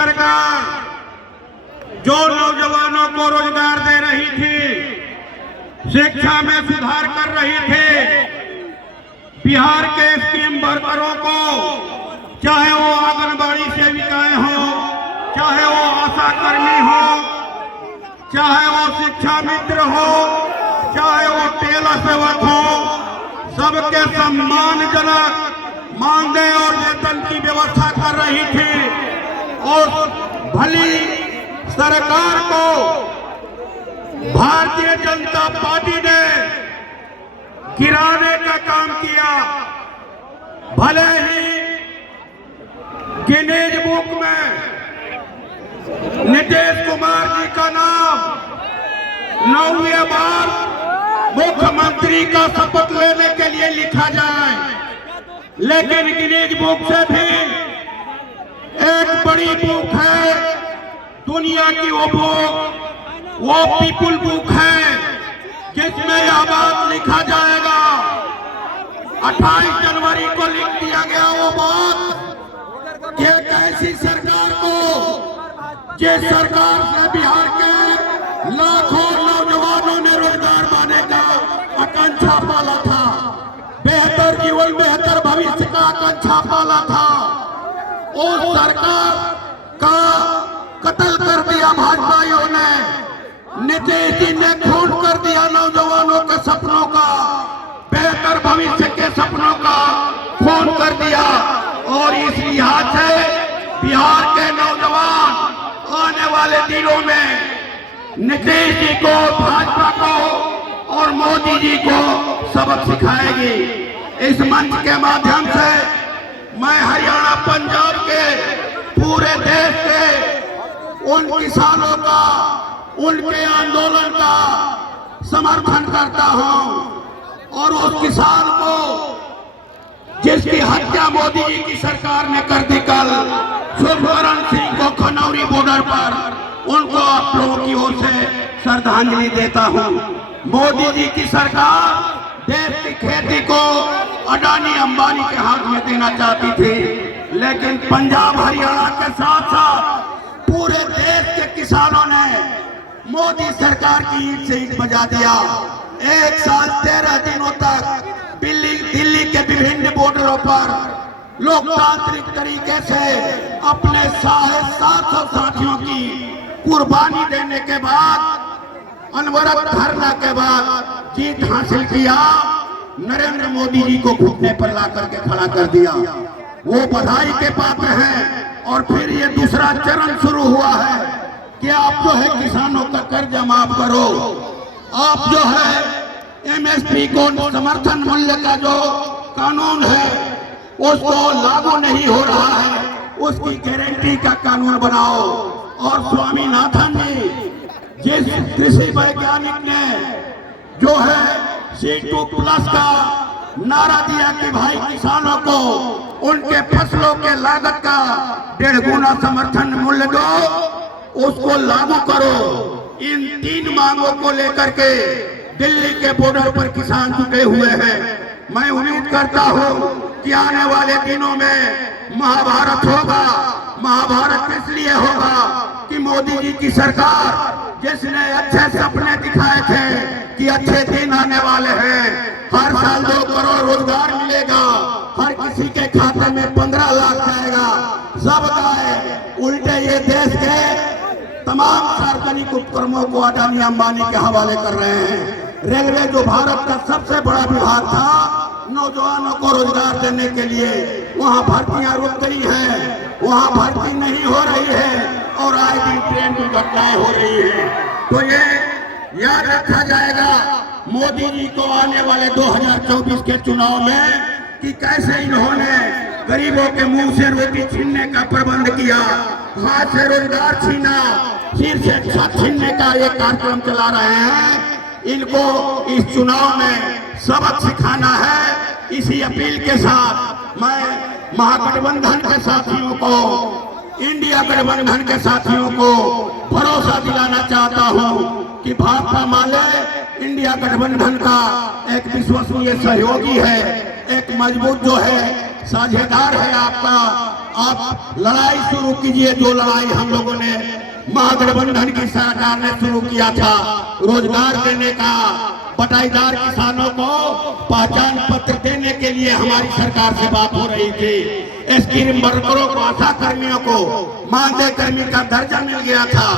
सरकार जो नौजवानों को रोजगार दे रही थी, शिक्षा में सुधार कर रही थी, बिहार के स्कीम वर्करों को, चाहे वो आंगनबाड़ी सेविकाएं हो, चाहे वो आशा कर्मी हो, चाहे वो शिक्षा मित्र हो, चाहे वो टेलर सेवक हो, सबके सम्मानजनक मानदेय और वेतन की व्यवस्था कर रही थी। और भली सरकार को भारतीय जनता पार्टी ने गिराने का काम किया। भले ही गिनीज बुक में नीतीश कुमार जी का नाम 9वीं बार मुख्यमंत्री का शपथ लेने के लिए लिखा जाए, लेकिन गिनीज बुक से भी एक बड़ी बुक है दुनिया की, वो बुक वो पीपुल बुक है जिसमें यह बात लिखा जाएगा। 28 जनवरी को लिख दिया गया वो बात कि एक ऐसी सरकार को, जिस सरकार से बिहार के लाखों नौजवानों ने रोजगार पाने का आकांक्षा पाला था, बेहतर जीवन, बेहतर भविष्य का आकांक्षा पाला था, उस सरकार का कत्ल कर दिया भाजपाइयों ने। नीतीश जी ने खून कर दिया नौजवानों के सपनों का, बेहतर भविष्य के सपनों का खून कर दिया। और इस लिहाज से बिहार के नौजवान आने वाले दिनों में नीतीश जी को, भाजपा को और मोदी जी को सबक सिखाएगी। इस मंच के माध्यम से मैं हरियाणा, पंजाब के, पूरे देश के उन किसानों का, उनके आंदोलन का समर्थन करता हूं। और उस किसान को जिसकी हत्या मोदी जी की सरकार ने कर दी कल, सुखवरण सिंह को खनौरी बॉर्डर पर, उनको आप लोगों की ओर से श्रद्धांजलि देता हूं। मोदी जी की सरकार देश की खेती को अडानी अंबानी के हाथ में देना चाहती थी, लेकिन पंजाब, हरियाणा के साथ साथ पूरे देश के किसानों ने मोदी सरकार की ईंट से ईंट बजा दिया। 1 साल 13 दिनों तक दिल्ली के विभिन्न बॉर्डरों पर लोकतांत्रिक तरीके से अपने 750 साथियों की कुर्बानी देने के बाद, अनवरत धरना के बाद जीत हासिल किया। नरेंद्र मोदी जी को घुटने पर ला करके खड़ा कर दिया। वो बधाई के पात्र हैं। और फिर ये दूसरा चरण शुरू हुआ है कि आप जो है किसानों का कर्ज माफ करो, आप जो है एमएसपी को, समर्थन मूल्य का जो कानून है उसको लागू नहीं हो रहा है, उसकी गारंटी का कानून बनाओ। और स्वामीनाथन जी, जिस कृषि वैज्ञानिक ने जो है C2+ का नारा दिया कि भाई किसानों को उनके फसलों के लागत का 1.5 गुना समर्थन मूल्य दो, उसको लागू करो। इन 3 मांगों को लेकर के दिल्ली के बॉर्डर पर किसान जुटे हुए हैं। मैं उम्मीद करता हूं कि आने वाले दिनों में महाभारत होगा। महाभारत इसलिए होगा कि मोदी जी की सरकार, जिसने अच्छे सपने दिखाए थे कि अच्छे दिन आने वाले हैं, हर साल 2 करोड़ रोजगार मिलेगा, हर किसी के खाते में 15 लाख जाएगा, सब गाए, उल्टे ये देश के तमाम सार्वजनिक उपक्रमों को अडानी अंबानी के हवाले कर रहे हैं। रेलवे जो भारत का सबसे बड़ा विभाग था नौजवानों को रोजगार देने के लिए, वहां भर्तियां रुक गई हैं, वहां भर्ती नहीं हो रही है और आए दिन ट्रेन दुर्घटनाएं हो रही है। तो ये याद रखा जाएगा मोदी जी को आने वाले 2024 के चुनाव में कि कैसे इन्होंने गरीबों के मुंह से रोटी छीनने का प्रबंध किया, हाथ से रोजगार छीना, सिर से छत छीनने का ये कार्यक्रम चला रहे हैं। इनको इस चुनाव में सबक सिखाना है। इसी अपील के साथ मैं महागठबंधन के साथियों को, इंडिया गठबंधन के साथियों को भरोसा दिलाना चाहता हूं कि भाजपा माले इंडिया गठबंधन का एक विश्वसनीय सहयोगी है, एक मजबूत जो है साझेदार है आपका। आप लड़ाई शुरू कीजिए। जो लड़ाई हम लोगों ने महागठबंधन की सरकार ने शुरू किया था, रोजगार देने का, बटाईदार किसानों को पहचान पत्र देने के लिए हमारी सरकार से बात हो रही थी। स्कीम वर्करों को, आशा कर्मियों को मानदेय कर्मी का दर्जा मिल गया था।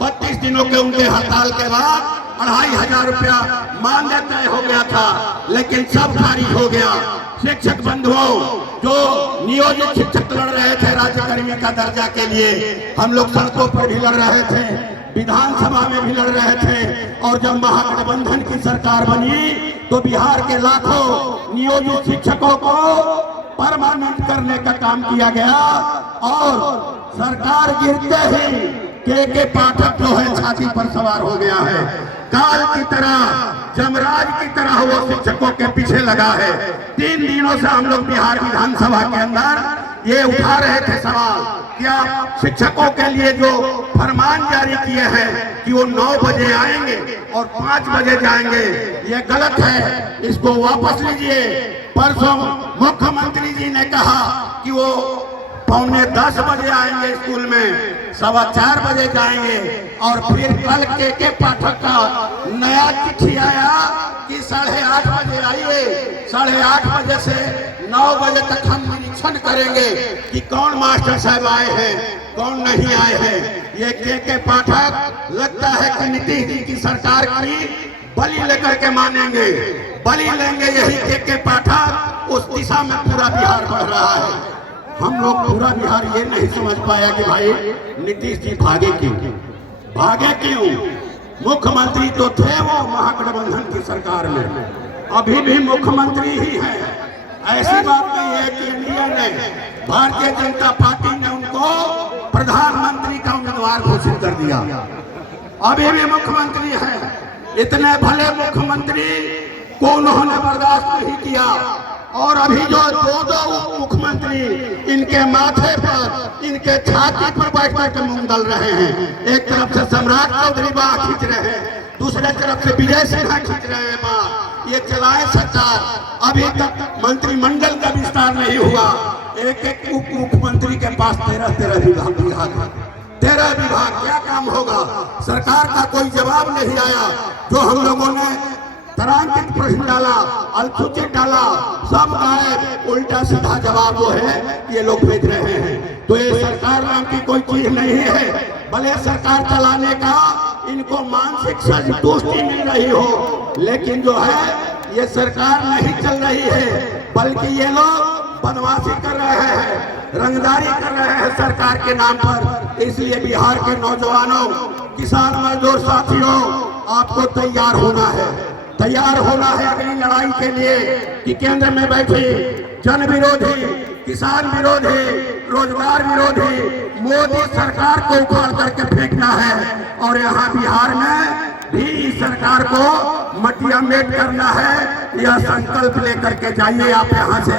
32 दिनों के उनके हड़ताल के बाद 2500 रुपया मानदेय तय हो गया था, लेकिन सब खारिज हो गया। शिक्षक बंधुओं, जो नियोजित शिक्षक लड़ रहे थे राज्य कर्मी का दर्जा के लिए, हम लोग सड़कों पर भी लड़ रहे थे, विधानसभा में भी लड़ रहे थे। और जब महागठबंधन की सरकार बनी तो बिहार के लाखों नियोजित शिक्षकों को परमानेंट करने का काम किया गया। और सरकार गिरते ही के पाठक जो है छाती पर सवार हो गया है। काल की तरह, जमराज की तरह वो शिक्षकों के पीछे लगा है। 3 दिनों से हम लोग बिहार विधानसभा के अंदर ये उठा रहे थे सवाल, क्या शिक्षकों के लिए जो फरमान जारी किए हैं कि वो 9 बजे आएंगे और 5 बजे जाएंगे, ये गलत है, इसको वापस लीजिए। परसों मुख्यमंत्री जी ने कहा कि वो 9:45 बजे आएंगे स्कूल में, 4:15 बजे जाएंगे। और फिर कल के पाठक का नया चिट्ठी आया कि 8:30 बजे आइए। 8:30 बजे से 9 बजे तक हम निरीक्षण करेंगे कि कौन मास्टर साहब आए हैं, कौन नहीं आए हैं। ये के पाठक लगता है कि नीतीश जी की सरकार की बलि लेकर के मानेंगे, बलि लेंगे। यही के पाठक उस दिशा में पूरा बिहार बढ़ रहा है। हम लोग पूरा बिहार ये नहीं समझ पाया कि भाई नीतीश जी भागे क्यों। मुख्यमंत्री तो थे वो महागठबंधन की सरकार में, अभी भी मुख्यमंत्री ही है। ऐसी बात नहीं है कि इंडिया ने, भारतीय जनता पार्टी ने उनको प्रधानमंत्री का उम्मीदवार घोषित कर दिया, अभी भी मुख्यमंत्री है। इतने भले मुख्यमंत्री को उन्होंने बर्दाश्त नहीं किया। और अभी जो 2 मुख्यमंत्री इनके माथे पर, इनके छाती पर बैठ कर मुंह दल रहे हैं। एक तरफ से सम्राट चौधरी बाह खींच रहे हैं, दूसरे तरफ से विजय सिन्हा खींच रहे हैं बाह। ये चलाए सरकार। अभी तक मंत्रिमंडल का विस्तार नहीं हुआ। एक उप मुख्यमंत्री के पास 13 विभाग है। 13 विभाग, क्या काम होगा? सरकार का कोई जवाब नहीं आया। जो हम लोगों ने तारांकित प्रश्न डाला, अनुसूचित डाला, सब गायब। उल्टा सीधा जवाब जो है ये लोग भेज रहे हैं। तो ये सरकार नाम की कोई चीज नहीं है। भले सरकार चलाने का इनको मानसिक संतुष्टि मिल रही हो, लेकिन जो है ये सरकार नहीं चल रही है, बल्कि ये लोग बदमाशी कर रहे हैं, रंगदारी कर रहे हैं सरकार के नाम पर। इसलिए बिहार के नौजवानों, किसान मजदूर साथियों, आपको तैयार होना है अगली लड़ाई के लिए कि केंद्र में बैठी जन विरोधी, किसान विरोधी, रोजगार विरोधी मोदी सरकार को उखाड़ करके फेंकना है। और यहाँ बिहार में भी इस सरकार को मटिया मेट करना है। यह संकल्प लेकर के जाइए आप यहाँ से।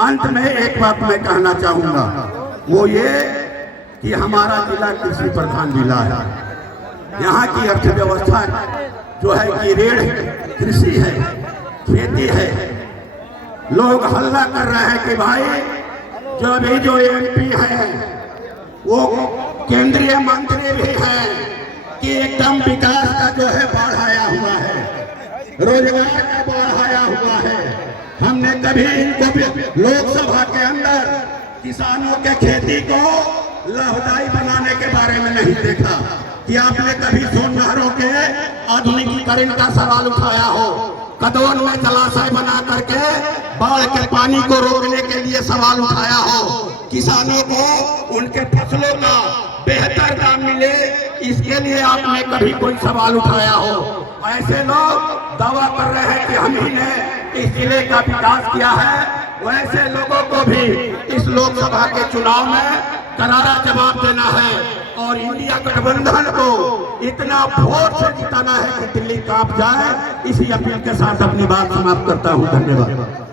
अंत में एक बात मैं कहना चाहूँगा, वो ये कि हमारा जिला कृषि प्रधान जिला है। यहाँ की अर्थव्यवस्था जो है कि ऋण कृषि है, खेती है। लोग हल्ला कर रहे हैं कि भाई जो अभी जो MP है वो केंद्रीय मंत्री भी है कि एकदम विकास का जो है बढ़ाया हुआ है, रोजगार का बढ़ाया हुआ है। हमने कभी इनको भी लोकसभा के अंदर किसानों के खेती को लाभदायी बनाने के बारे में नहीं देखा कि आपने कभी सोन नहरों के आधुनिकीकरण का सवाल उठाया हो, कदौन में जलाशय बना करके बाढ़ के पानी को रोकने के लिए सवाल उठाया हो, किसानों को उनके फसलों का बेहतर दाम मिले, इसके लिए आपने कभी कोई सवाल उठाया हो। ऐसे लोग दावा कर रहे हैं कि हम ही ने इस जिले का विकास किया है। वैसे लोगों को भी इस लोकसभा के चुनाव में करारा जवाब देना है और इंडिया गठबंधन को इतना वोट से जिताना है कि दिल्ली कांप जाए। इसी अपील के साथ अपनी बात समाप्त करता हूं। धन्यवाद।